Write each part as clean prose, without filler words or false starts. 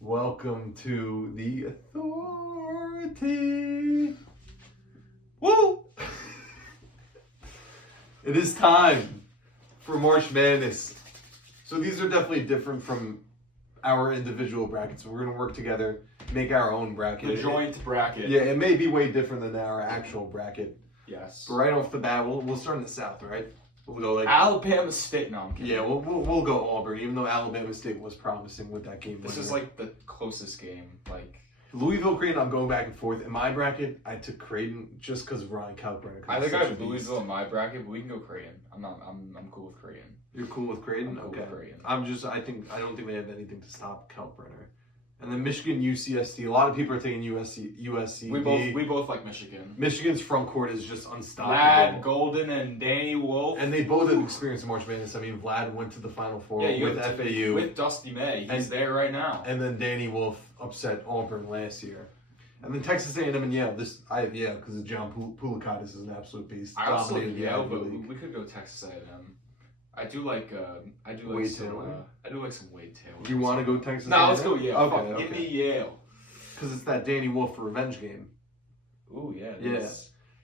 Welcome to the authority. Woo! It is time for March Madness. So these are definitely different from our individual brackets. We're going to work together, make our own bracket. The joint bracket. Yeah, it may be way different than our actual bracket. Yes. But right off the bat, we'll start in the South, right? We'll go like Alabama State. No, I'm kidding. yeah, we'll go Auburn, even though Alabama State was promising with that game. This is like the closest game. Like Louisville, Creighton. I'm going back and forth. In my bracket, I took Creighton just because of Ryan Kalkbrenner. I think I have Louisville in my bracket, but we can go Creighton. I'm cool with Creighton. You're cool with Creighton? I'm cool Okay. with Creighton. I don't think they have anything to stop Kalkbrenner. And then Michigan, UCSD. A lot of people are taking USC. We both like Michigan. Michigan's front court is just unstoppable. Vlad Golden and Danny Wolf. And they both have experience in March Madness. I mean, Vlad went to the Final Four with FAU. With Dusty May. He's there right now. And then Danny Wolf upset Auburn last year. And then Texas A&M and Yale. Because John Poulicotis is an absolute beast. I also like Dominated the Yale, Ivy but League. we could go Texas A&M. I do like Wade some Taylor? Wade Taylor. You want to go Texas No, A&M? let's go Yale. Okay, Fuck, give me Yale. Because it's that Danny Wolf revenge game. Ooh, yeah. Yeah.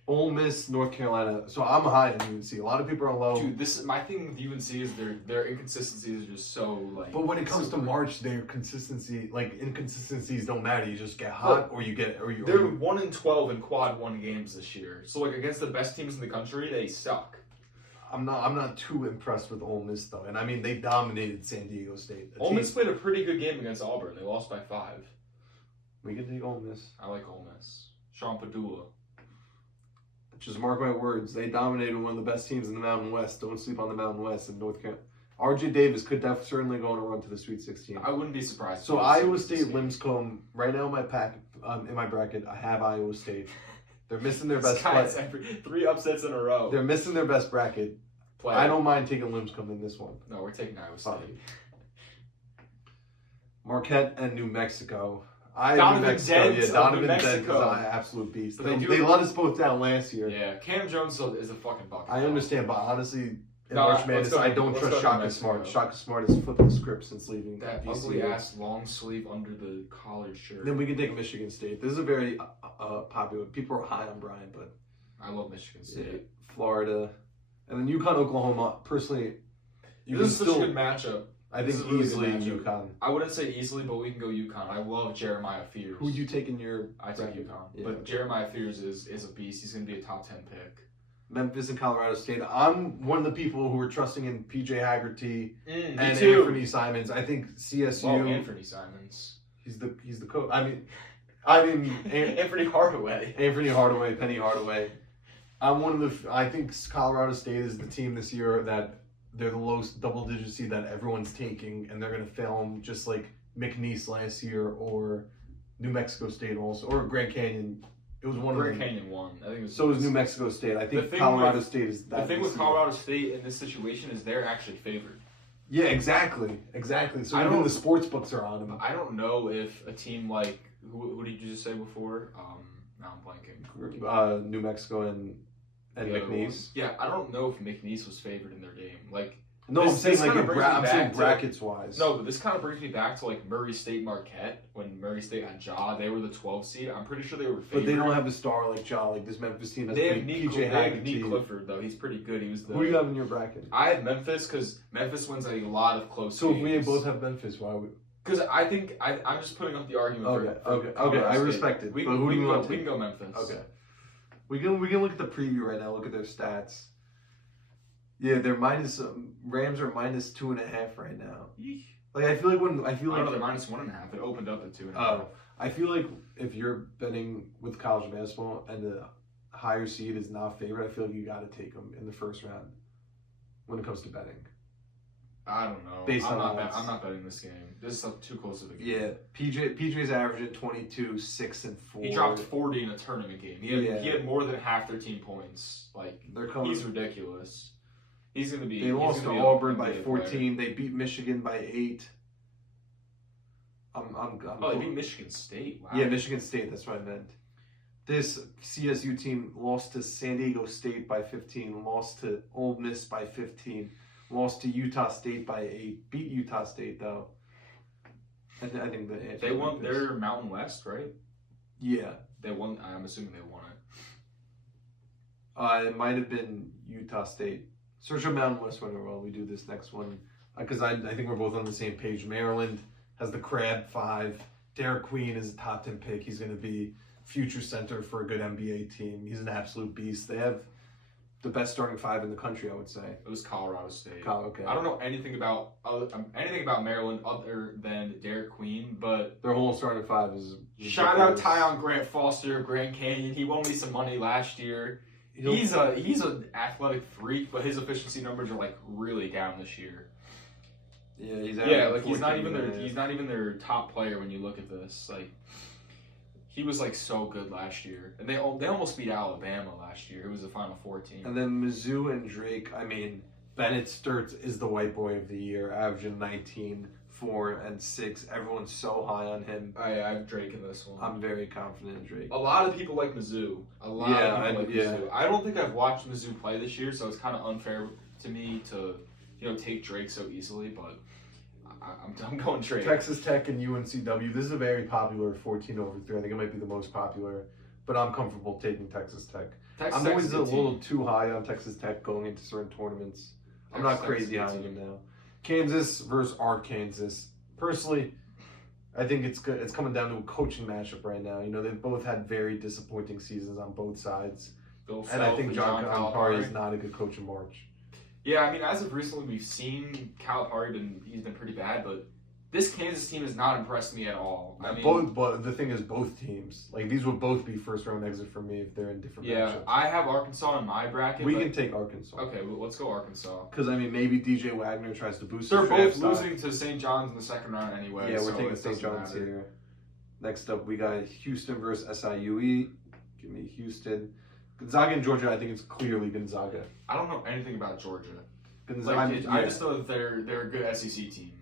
Ole Miss, North Carolina. So I'm high on UNC. A lot of people are low. Dude, this is my thing with UNC is their inconsistencies are just so like. But when it comes to March, their inconsistencies don't matter. You just get hot, or you get, or you. They're 1-12 in quad one games this year. So like against the best teams in the country, they suck. I'm not too impressed with Ole Miss though, and I mean they dominated San Diego State. Ole Miss played a pretty good game against Auburn. They lost by 5. We can take Ole Miss. I like Ole Miss. Sean Padula. Just mark my words. They dominated one of the best teams in the Mountain West. Don't sleep on the Mountain West in North Carolina. RJ Davis could certainly go on a run to the Sweet 16. I wouldn't be surprised. So Iowa State, Lipscomb. Right now in my in my bracket, I have Iowa State. They're missing their best. Guys, 3 upsets in a row. They're missing their best bracket. I don't mind taking Lipscomb in this one. No, we're taking Iowa State. Fine. Marquette and New Mexico. Donovan Dent Donovan New Dent Mexico. is an absolute beast. But They let us both down last year. Yeah, Cam Jones is a fucking bucket. I understand, but honestly, in No, March let's Madness, go- I don't let's trust go to Shaka Mexico. Smart. Shaka Smart has flipped the script since leaving That VCU. ugly ass long sleeve under the collared shirt. Then we can take Michigan State. This is a very popular. People are high on Brian, but I love Michigan State. yeah, Florida, and then UConn, Oklahoma. Personally, This is such a good matchup. I This think is a really easily good matchup. UConn. I wouldn't say easily, but we can go UConn. I love Jeremiah Fears. Who you take in your? I took bracket? UConn. Yeah, But okay. Jeremiah Fears is a beast. He's going to be a top 10 pick. Memphis and Colorado State. I'm one of the people who are trusting in PJ Haggerty Me and too. Anthony Simons. I think CSU. Oh, Anthony Simons. He's the coach. I mean, Anthony Hardaway. Anthony Hardaway, Penny Hardaway. I'm one of the. I think Colorado State is the team this year that they're the lowest double-digit seed that everyone's taking, and they're going to fail them just like McNeese last year or New Mexico State also, or Grand Canyon. It was one Grand of them. Canyon won. I think it was. So was New Mexico State. I think thing Colorado with- State is that. The thing this with year. Colorado State in this situation is they're actually favored. Yeah, exactly. So I even don't- the sports books are on them. I don't know if a team like who did you just say before? Now I'm blanking. New Mexico and The other one. McNeese. Yeah, I don't know if McNeese was favored in their game. Like, No, This- I'm saying this like kinda in brings me I'm saying back to- brackets wise. no, but this kind of brings me back to like Murray State Marquette when Murray State had Ja. They were the 12 seed. I'm pretty sure they were favored. But they don't have a star like Ja. Like this Memphis team has They have PJ Nick Haggerty. Clifford though. He's pretty good. He was the. Who do you have in your bracket? I have Memphis because Memphis wins a lot of close So if games. we both have Memphis, why would? Because I think I'm just putting up the argument. Okay, for okay. Colorado I State. respect it. We, But who we, do can you go, want to we can go Memphis. Okay. We can look at the preview right now. Look at their stats. Yeah, they're minus. Rams are minus 2.5 right now. Yeesh. Like I feel like they're minus 1.5. It opened up at 2.5. Oh, I feel like if you're betting with college basketball and the higher seed is not favored, I feel like you got to take them in the first round when it comes to betting. I don't know. Based I'm on not. odds. I'm not betting this game. This is too close of a game. Yeah, PJ's averaging 22, 6 and 4. He dropped 40 in a tournament game. He had more than half 13 points. Like They're coming. he's ridiculous. He's gonna be. They he's lost to gonna be Auburn a by NBA 14. They beat Michigan by 8. I'm Oh, they beat Michigan State. Wow. Yeah, Michigan State. That's what I meant. This CSU team lost to San Diego State by 15, lost to Ole Miss by 15, lost to Utah State by 8, beat Utah State though. I think the answer They won is this. their Mountain West, right? Yeah. They won. I'm assuming they won it. It might have been Utah State. Search up Mountain West winner while we do this next one. Because I think we're both on the same page. Maryland has the Crab 5. Derek Queen is a top 10 pick. He's going to be future center for a good NBA team. He's an absolute beast. They have the best starting 5 in the country, I would say. It was Colorado State. Okay. I don't know anything about Maryland other than Derek Queen, but Their whole starting 5 is shout out ridiculous. Tyon Grant Foster of Grand Canyon. He won me some money last year. He'll- He's an athletic freak, but his efficiency numbers are like really down this year. Yeah, he's He's not even their top player when you look at this. Like he was like so good last year, and they almost beat Alabama last year. It was a Final Four team. And then Mizzou and Drake. I mean, Bennett Sturtz is the white boy of the year, averaging 19, 4, and 6. Everyone's so high on him. I have Drake in this one. I'm very confident in Drake. A lot of people like Mizzou. Mizzou. I don't think I've watched Mizzou play this year, so it's kind of unfair to me to, take Drake so easily. But I'm going Drake. Texas Tech and UNCW. This is a very popular 14/3. I think it might be the most popular, but I'm comfortable taking Texas Tech. Texas I'm Tech's always a a good little team. too high on Texas Tech going into certain tournaments. I'm Texas not Tech's a crazy good high on team. them now. Kansas versus Arkansas. Personally, I think it's good. It's coming down to a coaching matchup right now. They've both had very disappointing seasons on both sides. Bill And I Self think and John Calipari Calipari. is not a good coach in March. Yeah, I mean, as of recently, we've seen Calipari he's been pretty bad, but this Kansas team has not impressed me at all. I mean, But the thing is, both teams, like these would both be first round exit for me if they're in different yeah, matchups. I have Arkansas in my bracket. We but- can take Arkansas. Okay, well, let's go Arkansas. Because, maybe DJ Wagner tries to boost They're his both draft stock. losing to St. John's in the second round anyway. Yeah, we're so taking it St. doesn't John's matter. here. Next up, we got Houston versus SIUE. Give me Houston. Gonzaga and Georgia, I think it's clearly Gonzaga. I don't know anything about Georgia. Gonzaga, I just know that they're a good SEC team.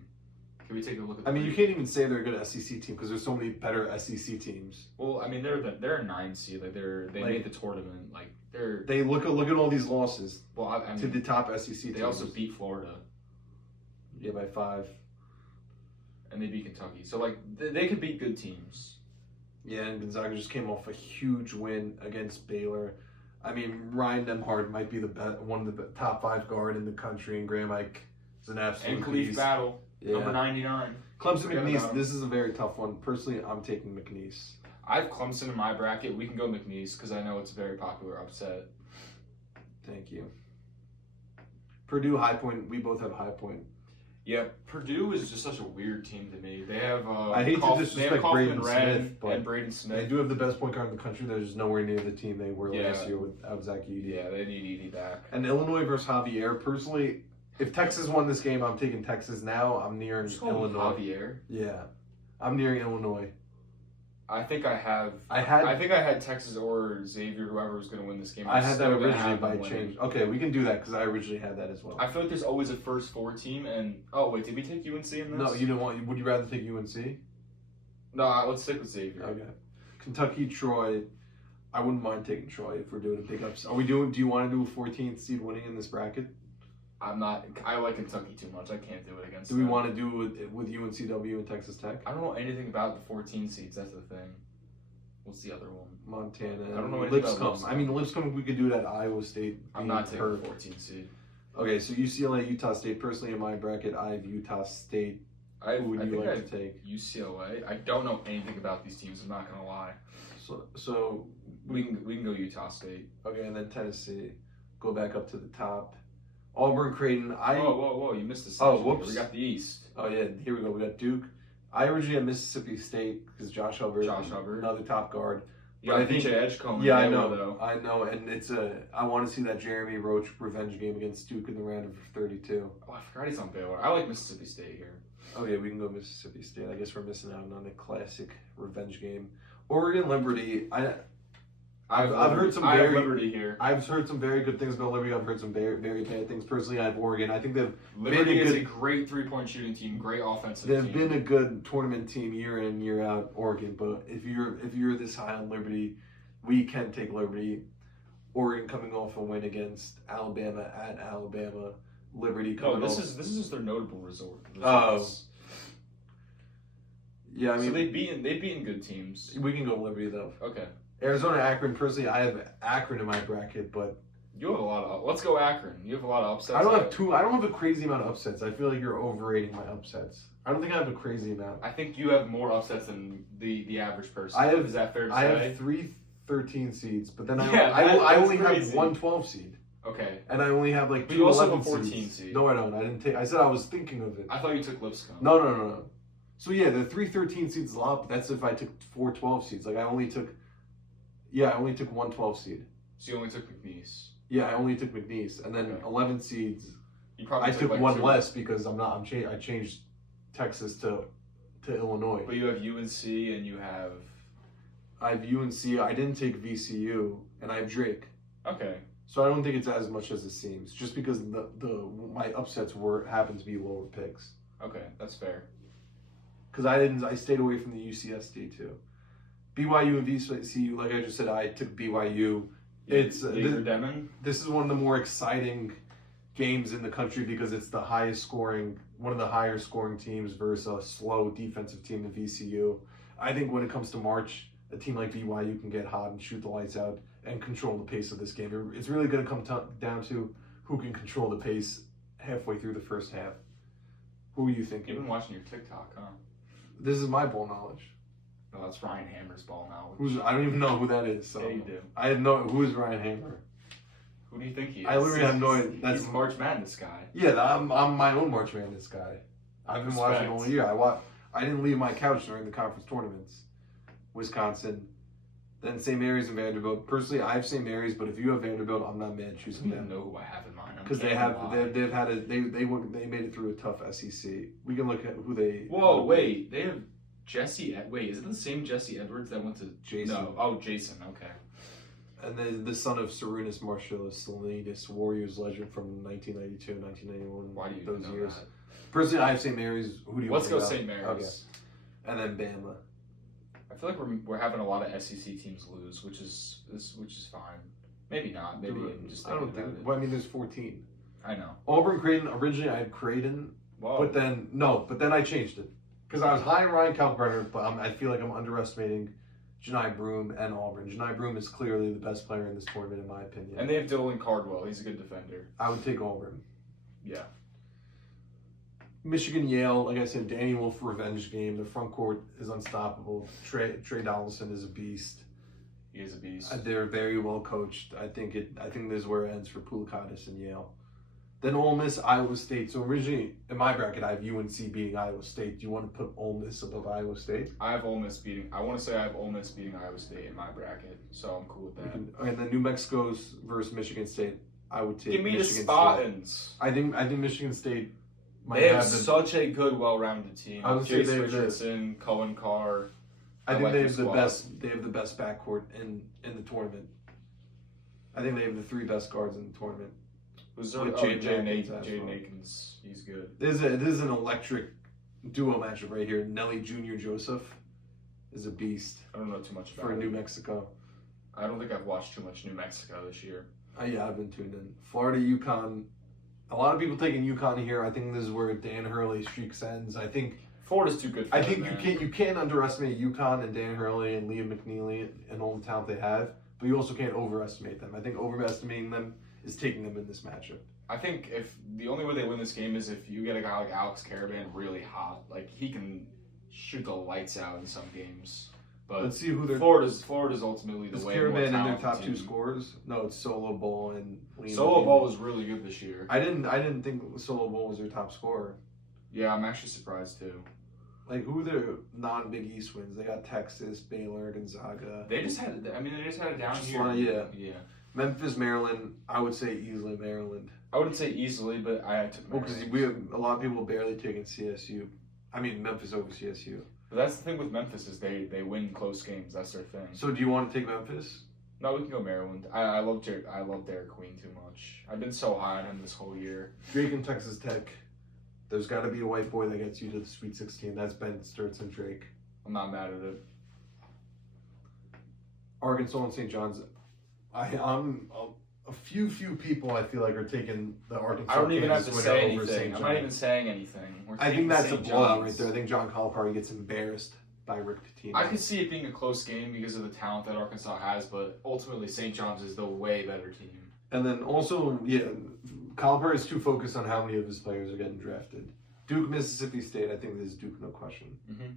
Can we take a look at? you can't even say they're a good SEC team because there's so many better SEC teams. Well, I mean, they're a 9 seed. Like they made the tournament. Like they're. They look at all these losses Well, I to mean, the top SEC teams. they also beat Florida Yeah, by 5. and they beat Kentucky. So like they could beat good teams. Yeah, and Gonzaga just came off a huge win against Baylor. Ryan Nembhard might be one of the top 5 guard in the country, and Graham Ike is an absolute And Khalif beast. Battle, Yeah. number 99. Clemson Forget McNeese, about him. this is a very tough one. Personally, I'm taking McNeese. I have Clemson in my bracket. We can go McNeese because I know it's a very popular upset. Thank you. Purdue, High Point. We both have High Point. Yeah, Purdue is just such a weird team to me. They have I hate to they have disrespect Kaufman Braden Red Smith, but and Braden They Smith. do have the best point guard in the country. They're just nowhere near the team they were Yeah. last year without Zach Edey. Yeah, they need Edey back. And Illinois versus Javier. Personally, if Texas won this game, I'm taking Texas now. I'm nearing Just go with Illinois. Javier. Yeah. I'm nearing Illinois. I think I I had Texas or Xavier, whoever was going to win this game. I I'm had that still gonna originally have them by winning. change. Okay, we can do that because I originally had that as well. I feel like there's always a first 4 team, and oh wait, did we take UNC in this? No, you don't want. Would you rather take UNC? No, let's stick with Xavier. Okay. Kentucky, Troy. I wouldn't mind taking Troy if we're doing a big ups. Do you want to do a 14th seed winning in this bracket? I'm not. I like Kentucky too much. I can't do it against. Do we them. want to do it with UNCW and Texas Tech? I don't know anything about the 14 seeds. That's the thing. What's the other one? Montana. I don't know anything about Lipscomb. Lipscomb. Lipscomb, we could do it at Iowa State. I'm being not taking hurt. the 14 seed. Okay, so UCLA, Utah State. Personally, in my bracket, I have Utah State. Who Who would you think I like to take? UCLA. I don't know anything about these teams. I'm not gonna lie. So We can go Utah State. okay, and then Tennessee. Go back up to the top. Auburn, Creighton. Whoa! You missed the Oh, section. whoops. We got the East. Oh yeah, here we go. We got Duke. I originally had Mississippi State because Josh Hubbard, another top guard. You But got I think- PJ Edgecombe. Yeah, I in there, know, though. and I want to see that Jeremy Roach revenge game against Duke in the round of 32. Oh, I forgot he's on Baylor. I like Mississippi State here. Okay, we can go Mississippi State. I guess we're missing out on a classic revenge game. Oregon Liberty. I've heard some I have very- Liberty here. I've heard some very good things about Liberty. I've heard some very, very bad things. Personally, I have Oregon. I think Liberty been a is good- a great 3-point shooting team, great offensive they've team. been a good tournament team year in year out. Oregon, but if you're this high on Liberty, we can take Liberty. Oregon coming off a win against Alabama at Alabama. Liberty No, coming this off. is just their notable results. Oh. Yeah, I mean, so they've beaten good teams. we can go Liberty though. Okay. Arizona, Akron. Personally, I have Akron in my bracket, but You have a lot of. Let's go Akron. You have a lot of upsets. I don't have a crazy amount of upsets. I feel like you're overrating my upsets. I don't think I have a crazy amount. I think you have more upsets than the average person. Is that fair to say? I have 3 13 seeds, but then Yeah, I only crazy. have 1 12 seed. Okay. And I only have like But 2 you also have 11 a 14 seeds. seed. No, I don't. I didn't take. I said I was thinking of it. I thought you took Lipscomb. No. So yeah, the 3 13 seeds is a lot, but that's if I took 4 12 seeds. Like I only took 1 12 seed. So you only took McNeese. Yeah, I only took McNeese, and then Okay. 11 seeds. You probably I took like 1 2. less because I changed Texas to Illinois. But you have UNC and you have. I have UNC. I didn't take VCU, and I have Drake. Okay. So I don't think it's as much as it seems, just because my upsets happened to be lower picks. Okay, that's fair. Because I stayed away from the UCSD too. BYU and VCU, like I just said, I took BYU. It's this is one of the more exciting games in the country because it's the one of the higher scoring teams versus a slow defensive team in VCU. I think when it comes to March, a team like BYU can get hot and shoot the lights out and control the pace of this game. It's really going to come down to who can control the pace halfway through the first half. Who are you thinking? You've been watching your TikTok, huh? This is my ball knowledge. No, that's Ryan Hammer's ball knowledge. I don't even know who that is. So Yeah, you do. I have no. Who is Ryan Hammer? Who do you think he is? I literally have no idea. He's March Madness guy. Yeah, I'm my own March Madness guy. I've been watching all year. I didn't leave my couch during the conference tournaments. Wisconsin, then St. Mary's and Vanderbilt. Personally, I have St. Mary's, but if you have Vanderbilt, I'm not mad I choosing don't even them know who I have in mind. because they made it through a tough SEC. We can look at who they. Whoa, wait, they have Jesse. Wait, is it the same Jesse Edwards that went to Jason? No, oh Jason. Okay. And then the son of Sarunas Marcellus Salinas, Warriors legend from 1992, 1991. Why do you those know years? that? Personally, I have St. Mary's. Who do you? Let's want go to St. Mary's. Okay. And then Bama. I feel like we're having a lot of SEC teams lose, which is fine. Maybe not. Maybe I'm just I don't thinking think. about it. Well, I mean, there's 14. I know. Auburn, Creighton. Originally, I had Creighton, Whoa. but then I changed it because I was high on Ryan Kalkbrenner, but I feel like I'm underestimating Janai Broome and Auburn. Janai Broome is clearly the best player in this tournament, in my opinion. And they have Dylan Cardwell. He's a good defender. I would take Auburn. Yeah. Michigan, Yale, like I said, Danny Wolf revenge game. The front court is unstoppable. Trey Donaldson is a beast. He is a beast. They're very well coached. I think this is where it ends for Pulakadis and Yale. Then Ole Miss, Iowa State. So originally in my bracket, I have UNC beating Iowa State. Do you want to put Ole Miss above Iowa State? I have Ole Miss beating. I want to say I have Ole Miss beating Iowa State in my bracket, so I'm cool with that. And then New Mexico's versus Michigan State. I would take. Give me Michigan the Spartans. I think Michigan State. They have such a good, well-rounded team. I would say Jace Richardson, Cohen Carr. I think like they the have the squad. best. They have the best backcourt in the tournament. I think they have the 3 best guards in the tournament. Who's With Jaden Akins. Akins? He's good. This is an electric duo matchup right here. Nelly Jr. Joseph is a beast I don't know too much about for it. New Mexico. I don't think I've watched too much New Mexico this year. Yeah, I've been tuned in. Florida, UConn. A lot of people taking UConn here. I think this is where Dan Hurley's streak ends. I think Florida's too good for them, man. you can't underestimate UConn and Dan Hurley and Liam McNeely and all the talent they have, but you also can't overestimate them. I think overestimating them is taking them in this matchup. I think if the only way they win this game is if you get a guy like Alex Caravan really hot. Like he can shoot the lights out in some games. But Let's see who they're. Florida's ultimately the Is way Caravan more in their talented top team. 2 scorers? No, it's Solo Ball and Liam Solo McNeely. Ball was really good this year. I didn't think Solo Ball was their top scorer. Yeah, I'm actually surprised too. Like who are their non-Big East wins? They got Texas, Baylor, Gonzaga. They just had it down Just here. one, yeah. Yeah. Memphis, Maryland. I would say easily Maryland. I wouldn't say easily, but I took Well, Maryland. because we have a lot of people barely taking CSU. I mean Memphis over CSU. But that's the thing with Memphis is they win close games. That's their thing. So do you want to take Memphis? No, we can go Maryland. I love Derek Queen too much. I've been so high on him this whole year. Drake and Texas Tech. There's got to be a white boy that gets you to the Sweet 16. That's Ben Sturtz and Drake. I'm not mad at it. Arkansas and St. John's. I'm a few people I feel like are taking the Arkansas. I don't even have to Kansas say winner over anything. St. I'm not even saying anything. We're I think taking that's a St. blowout John's. right there. I think John Calipari gets embarrassed. by Rick Pitino. I could see it being a close game because of the talent that Arkansas has, but ultimately St. John's is the way better team. And then also, Calipari is too focused on how many of his players are getting drafted. Duke, Mississippi State, I think this is Duke, no question. Mm-hmm.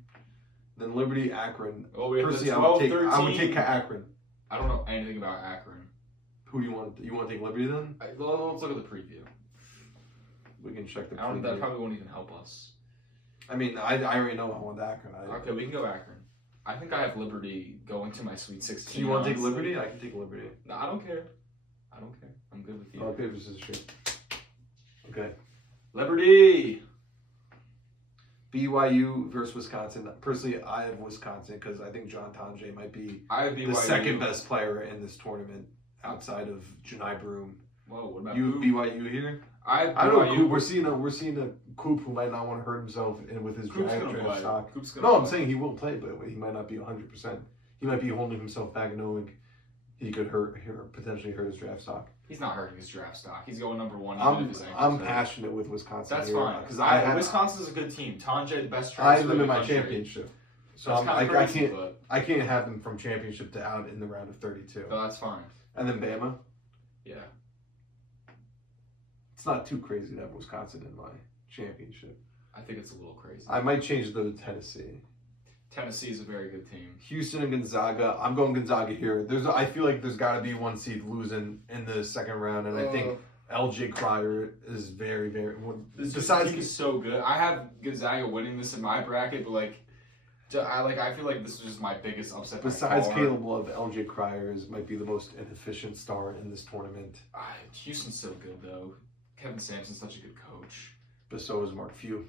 Then Liberty, Akron. Oh, we have Personally, the 12, 13. I would take Akron. I don't know anything about Akron. Who do you want? You want to take Liberty then? Let's look at the preview. We can check the That preview. probably won't even help us. I mean, I already know I want Akron. Okay, we can go Akron. I think I have Liberty going to my Sweet 16. So you want to take Liberty? I can take Liberty. No, I don't care. I'm good with you. Oh, paper, scissors, shoot. Okay. Liberty! BYU versus Wisconsin. Personally, I have Wisconsin because I think John Tonje might be I have BYU. the second best player in this tournament outside of Janai Broom. Whoa, what about You have Coop? BYU here? I have BYU. I don't know. Coop, we're seeing a Coop who might not want to hurt himself with his Coop's draft gonna play. stock. Coop's gonna No, I'm play. saying he will play, but he might not be 100%. He might be holding himself back, knowing he could potentially hurt his draft stock. He's not hurting his draft stock. He's going number one. Even if his ankle's I'm hurt. passionate with Wisconsin. That's here, fine. because Wisconsin's a good team. Tonje, the best I transfer have them in my country. championship, so That's kinda I crazy, can't but I can't have them from championship to out in the round of 32. no, that's fine. And then Bama. Yeah. It's not too crazy to have Wisconsin in my championship. I think it's a little crazy. I might change it to Tennessee. Tennessee is a very good team. Houston and Gonzaga. I'm going Gonzaga here. I feel like there's got to be one seed losing in the second round, and I think LJ Cryer is very, very. Besides, he's so good. I have Gonzaga winning this in my bracket, but I feel like this is just my biggest upset. Besides Caleb Love, LJ Cryer might be the most inefficient star in this tournament. Houston's so good though. Kevin Sampson's such a good coach. But so is Mark Few.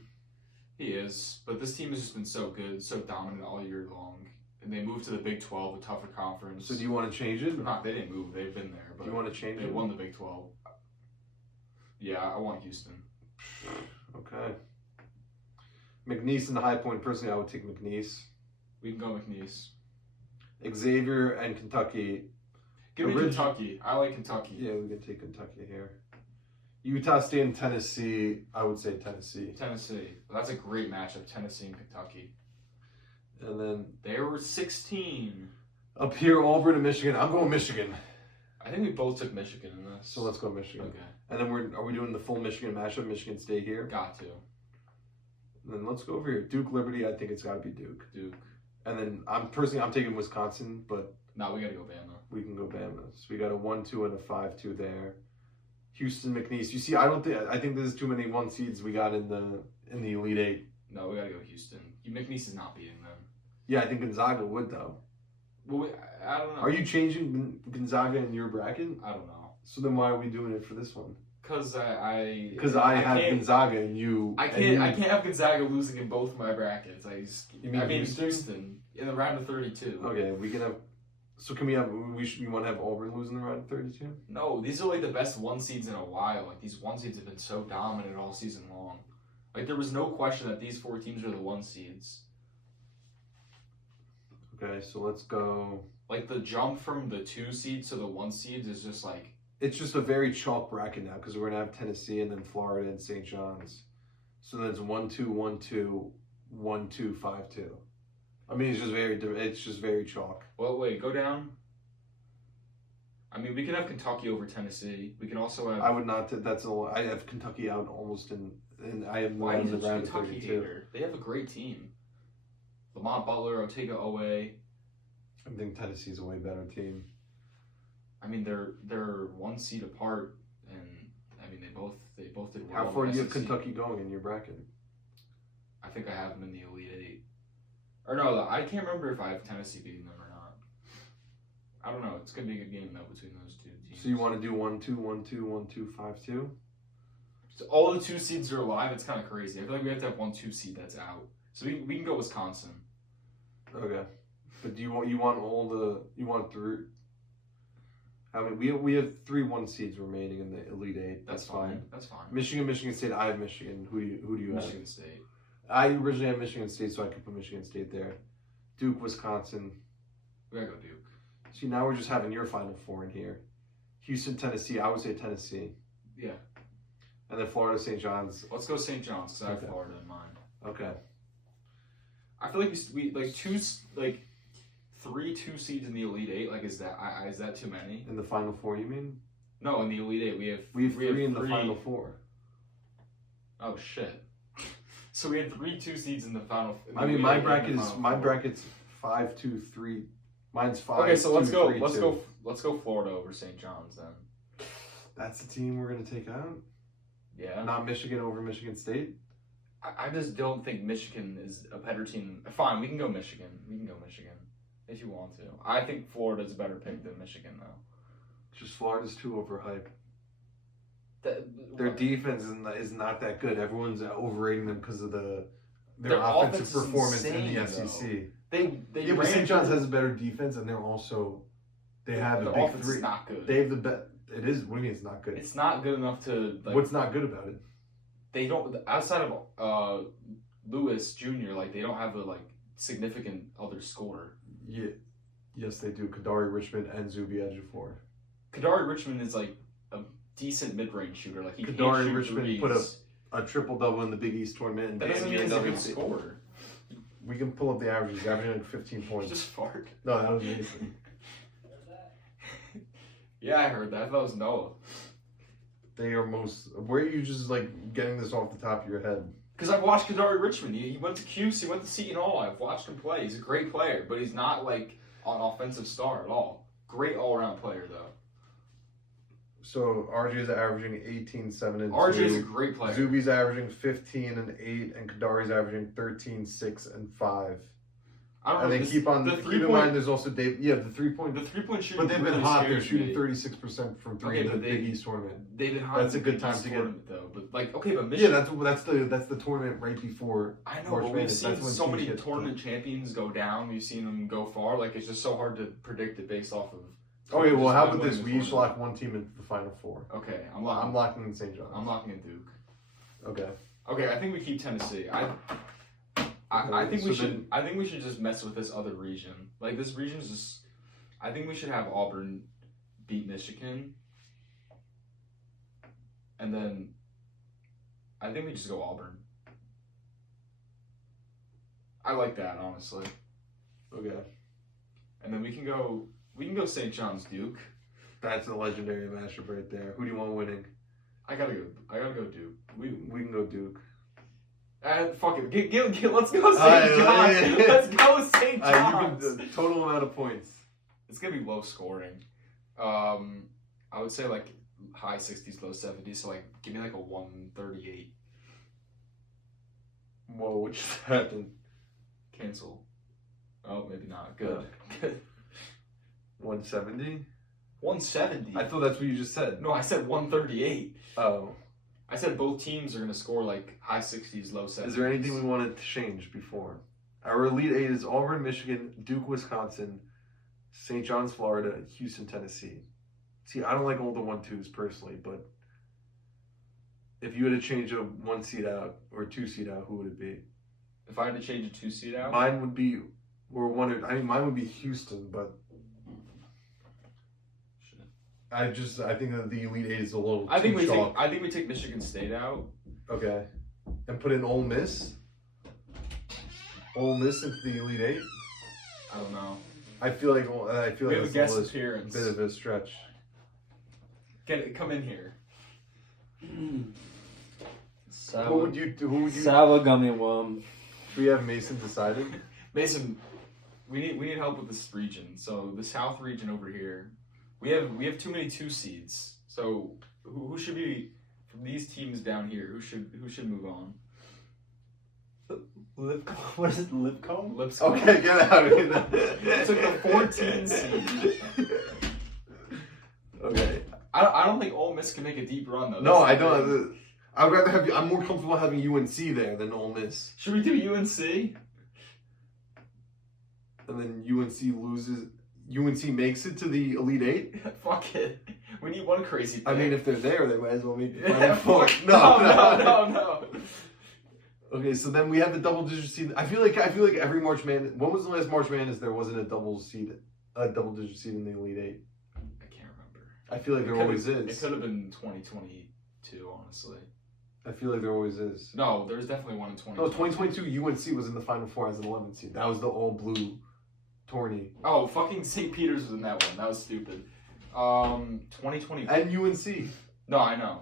He is, but this team has just been so good, so dominant all year long. And they moved to the Big 12, a tougher conference. So do you want to change it? They didn't move. They've been there. But do you want to change they it? won the Big 12. Yeah, I want Houston. Okay. McNeese in the high point. Personally, I would take McNeese. We can go McNeese. Xavier and Kentucky. Give me Kentucky. I like Kentucky. Yeah, we can take Kentucky here. Utah State and Tennessee. I would say Tennessee. Tennessee. Well, that's a great matchup. Tennessee and Kentucky. And then they were 16. Up here, Auburn and Michigan. I'm going Michigan. I think we both took Michigan in this. So let's go Michigan. Okay. And then are we doing the full Michigan matchup? Michigan State here. Got to. And then let's go over here. Duke Liberty. I think it's got to be Duke. Duke. And then I'm taking Wisconsin, but no, we got to go Bama. We can go Bama. So we got a 1-2 and a 5-2 there. Houston, McNeese. You see, I think there's too many 1 seeds we got in the Elite Eight. No, we got to go Houston. McNeese is not beating them. Yeah, I think Gonzaga would though. Well, I don't know. Are you changing Gonzaga in your bracket? I don't know. So then why are we doing it for this one? Because I have Gonzaga and you. I can't have Gonzaga losing in both my brackets. You mean Houston in the round of 32. Okay, we can have. So can we have? We want to have Auburn lose in the round of 32? No, these are like the best 1 seeds in a while. Like these 1 seeds have been so dominant all season long. Like there was no question that these 4 teams are the 1 seeds. Okay, so let's go. Like the jump from the 2 seeds to the 1 seeds is just like. It's just a very chalk bracket now because we're gonna have Tennessee and then Florida and St. John's. So then it's 1-2, 1-2, 1-2, 5-2. I mean, it's just very chalk. Well, wait, go down. I mean, we can have Kentucky over Tennessee. We can also have. I would not. I have Kentucky out almost in I have Why in is the it round of Kentucky 32. hater? They have a great team. Lamont Butler, Otega Owe. I think Tennessee's a way better team. I mean, they're 1 seed apart, and I mean they both did well. How far in do you have SEC. Kentucky going in your bracket? I think I have them in the Elite Eight. Or no, I can't remember if I have Tennessee beating them or not. I don't know. It's gonna be a good game though between those 2 teams. So you want to do 1-2, 1-2, 1-2, 5-2? So all the 2 seeds are alive. It's kind of crazy. I feel like we have to have 1-2 seed that's out. So we can go Wisconsin. Okay, but do you want 3? I mean, we have 3 1 seeds remaining in the Elite Eight. That's fine. That's fine. Michigan State. I have Michigan. Who do you have? Michigan State. I originally had Michigan State, so I could put Michigan State there. Duke, Wisconsin. We gotta go Duke. See, now we're just having your Final Four in here. Houston, Tennessee. I would say Tennessee. Yeah. And then Florida, St. John's. Let's go St. John's because I have Okay. Florida in mind. Okay. I feel like we like three 2 seeds in the Elite Eight. Like, is that too many? In the Final Four, you mean? No, in the Elite Eight we have three in the Final Four. Oh shit! So we had 3 2 seeds in the final. I mean, my bracket's 5, 2, 3. Mine's 5. Okay, so let's 2, go. 3, Let's 2. go. Let's go Florida over St. John's then. That's the team we're gonna take out. Yeah. Not Michigan over Michigan State. I just don't think Michigan is a better team. Fine, we can go Michigan. If you want to. I think Florida's a better pick than Michigan, though. Just Florida's too overhyped. Their defense is not that good. Everyone's overrating them because of their offensive offense performance insane, in the SEC. They But St. John's has a better defense, and they have the the big offense three. is not good. They have the best. It is. What do you mean it's not good? It's not good enough to. Like, What's not good about it? They don't, outside of Lewis Jr. Like, they don't have a significant other scorer. Yeah. Yes, they do. Kadari Richmond and Zuby Ejiofor. Kadari Richmond is like a decent mid-range shooter. Like, he Kadari can't shoot Richmond threes. put up a triple-double in the Big East tournament. And That doesn't mean he's a good WNBA. scorer. We can pull up the averages. He's averaging like 15 points. Just fart. No, that was Mason. Yeah, I heard that. I thought it was Noah. They are where are you just getting this off the top of your head? Because I've watched Kadari Richmond. He went to Cuse, he went to Seton Hall. I've watched him play. He's a great player, but he's not an offensive star at all. Great all-around player, though. So RJ is averaging 18, 7, and 2. RJ is a great player. Zuby's averaging 15 and 8, and Kadari's averaging 13, 6, and 5. I don't And know. then keep in mind there's also Dave. Yeah, the 3-point. The 3-point shooting. But they've been really hot. They're scares shooting me. 36% from 3 in the Big East tournament. They've been hot. That's in a the good Big time East to get. tournament, though. But but Yeah, Michigan. that's the tournament right before. I know, March but we've Madness. seen That's when so teams many get tournament champions go down. We've seen them go far. Like, it's just so hard to predict it based off of. Okay, well, just how by about this? winning We the each tournament. lock one team into the Final Four. Okay, I'm locking in St. John's. I'm locking in Duke. Okay. Okay, I think we keep Tennessee. I think we should. I think we should just mess with this other region. Like, this region's just. I think we should have Auburn beat Michigan, and then I think we just go Auburn. I like that, honestly. Okay. And then we can go St. John's Duke. That's a legendary matchup right there. Who do you want winning? I gotta go Duke. We can go Duke. Fuck it. Let's go St. John's. Let's go St. John's. The total amount of points. It's gonna be low scoring. I would say high 60s, low 70s. So give me a 138. Whoa, what just happened? Cancel. Oh, maybe not. Good. 170? 170. I thought that's what you just said. No, I said 138. Oh. I said both teams are gonna score high 60s, low 70s. Is there anything we wanted to change before? Our Elite Eight is Auburn, Michigan, Duke, Wisconsin, St. John's, Florida, Houston, Tennessee. See, I don't like all the 1-2s personally, but if you had to change a 1 seed out or 2 seed out, who would it be? If I had to change a 2 seed out, Mine would be, mine would be Houston, but I think that the Elite Eight is a little. I think too chalk. I think we take Michigan State out. Okay, and put in Ole Miss. Ole Miss into the Elite Eight. I don't know. I feel like We have a that's guest little appearance. bit of a stretch. Come in here. Who would you? Sava Gummy Worm. We have Mason decided. Mason, we need help with this region. So the South region over here, we have too many 2 seeds. So who should be from these teams down here? Who should move on? What is it, Lipcomb? Lipscomb. Okay, get out of here. It's the 14 seed. Okay. I don't think Ole Miss can make a deep run though. No, That's I the don't. thing. I'd rather have. I'm more comfortable having UNC there than Ole Miss. Should we do UNC? And then UNC loses. UNC makes it to the Elite Eight. Fuck it. We need one crazy thing. I mean, if they're there, they might as well make the Yeah, Final Four. no. Okay, so then we have the double-digit seed. I feel like every March Madness. When was the last March Madness there wasn't a double-digit seed in the Elite Eight? I can't remember. I feel like there always is. It could have been 2022, honestly. I feel like there always is. No, there's definitely one in No, 2020. 2022 UNC was in the Final Four as an 11th seed. That was the all blue tourney. Oh, fucking St. Peter's was in that one. That was stupid. 2020. And UNC. No, I know.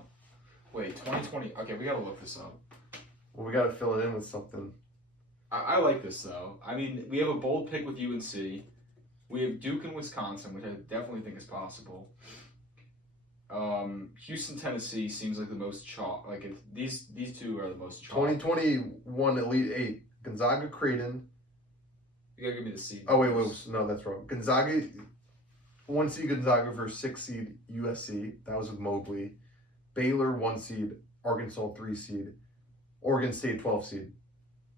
Wait, 2020. Okay, we gotta look this up. Well, we got to fill it in with something. I like this though. I mean, we have a bold pick with UNC. We have Duke and Wisconsin, which I definitely think is possible. Houston, Tennessee seems like the most chalk. Like these two are the most chalk. 2021 Elite Eight. Gonzaga, Creighton. You gotta give me the seed. Oh wait, no, that's wrong. Gonzaga, 1 seed Gonzaga versus 6 seed USC. That was with Mobley. Baylor 1 seed, Arkansas 3 seed, Oregon State 12 seed.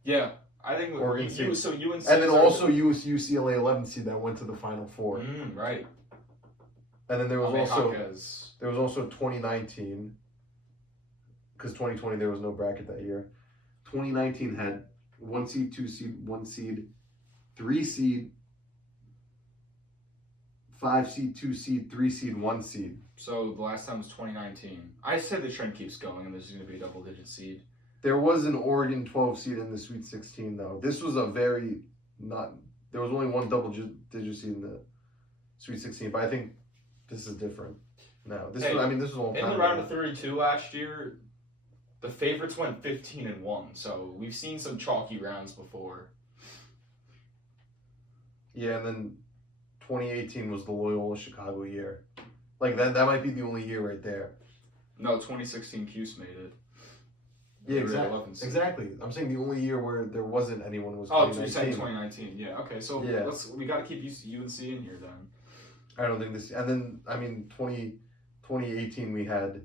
Yeah, I think Oregon State. so UNC. And then also UCLA 11 seed that went to the Final Four. Right. And then there was also Jaquez. 2019, because 2020 there was no bracket that year. 2019 had 1 seed, 2 seed, 1 seed, 3 seed, 5 seed, 2 seed, 3 seed, 1 seed. So the last time was 2019. I said the trend keeps going, and there's going to be a double-digit seed. There was an Oregon 12 seed in the Sweet 16 though. This was a very not. There was only one double-digit seed in the Sweet 16, but I think this is different. No, this Hey, was. I mean, this was a long In time the round ago. of 32 last year, the favorites went 15-1. So we've seen some chalky rounds before. Yeah, and then 2018 was the Loyola Chicago year. Like that might be the only year right there. No, 2016 Cuse made it. Yeah, They were exactly. 11th seed. Exactly. I'm saying the only year where there wasn't anyone was. Oh, so you're 2019. saying 2019? Yeah. Okay. So Yeah. we got to keep UNC in here then. I don't think this. And then I mean 2018 we had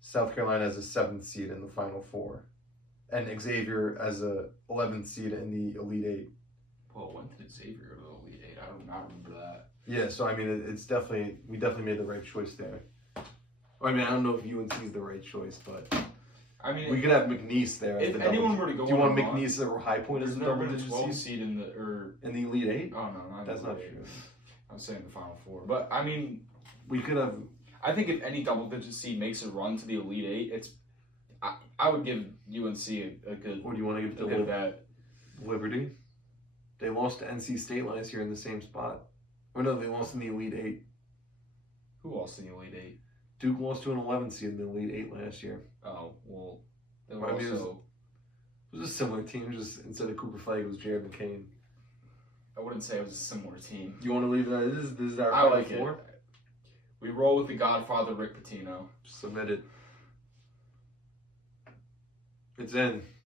South Carolina as a 7th seed in the Final Four, and Xavier as a 11th seed in the Elite Eight. Well, when did Xavier go to the Elite Eight? I do not remember that. Yeah, so I mean it's definitely we definitely made the right choice there. I mean I don't know if UNC is the right choice, but I mean, we could have McNeese there. As if the anyone double, were to go, do you want on a run, McNeese at High Point as there's a never been a double-digit 12 seed seed in the or. in the Elite Eight? Oh no, not That's in the not Elite true. Eight. I'm saying the Final Four, but I mean, We could have. I think if any double-digit seed makes a run to the Elite Eight, it's I would give UNC a good. What do you want to give a to good bet. Liberty? They lost to NC State last year in the same spot. Or no, they lost in the Elite Eight. Who lost in the Elite Eight? Duke lost to an 11th seed in the Elite Eight last year. Oh well, they I were mean, also. It was a similar team, just instead of Cooper Flag, it was Jared McCain. I wouldn't say it was a similar team. You want to leave that? This is our I Final like Four? it. We roll with the Godfather Rick Pitino. Submit it. It's in.